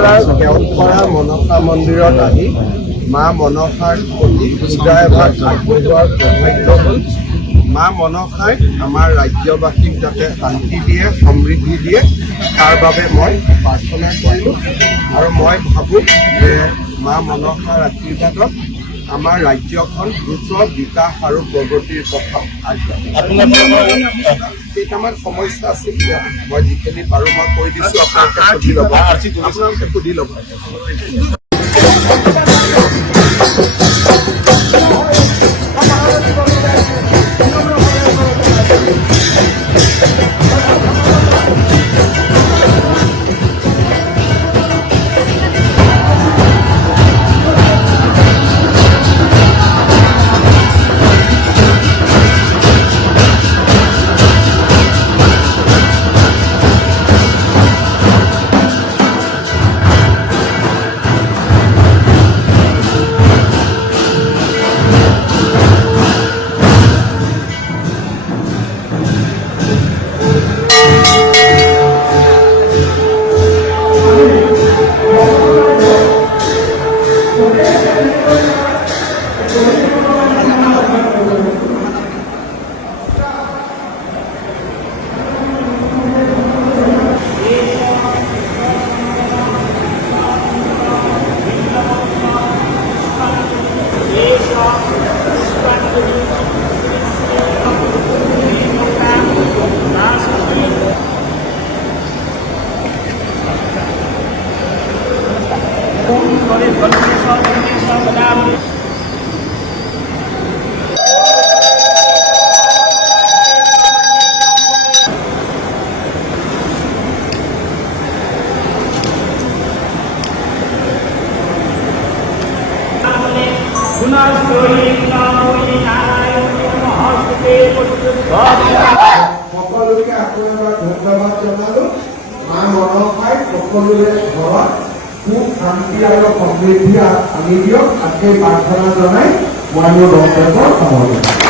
বৰপাৰাৰ কেওটপাৰা মনসা মন্দিৰত আহি মা মনসাৰ প্ৰতি পূজা এভাগ আগবঢ়োৱাৰ সৌভাগ্য হ'ল। মা মনসাই আমাৰ ৰাজ্যবাসীক যাতে শান্তি দিয়ে, সমৃদ্ধি দিয়ে, তাৰ বাবে মই প্ৰাৰ্থনা কৰিলোঁ। আৰু মই ভাবোঁ যে মা মনসাৰ আশীৰ্বাদত আমাৰ ৰাজ্যখন দ্ৰুত বিকাশ আৰু প্ৰগতিৰ পথত আগবাঢ়িব। কেইটামান সমস্যা আছিল, মই যিখিনি পাৰোঁ মই কৈ দিছোঁ, আপোনালোকে সুধি ল'ব। সকলোকে আকৌ এবাৰ ধন্যবাদ জনালোঁ। মা মনসাই সকলোৰে ঘৰত সুখ, শান্তি আৰু সমৃদ্ধি আনি দিয়ক, তাকেই প্ৰাৰ্থনা জনাই মই মোৰ বক্তব্য সামৰিছোঁ।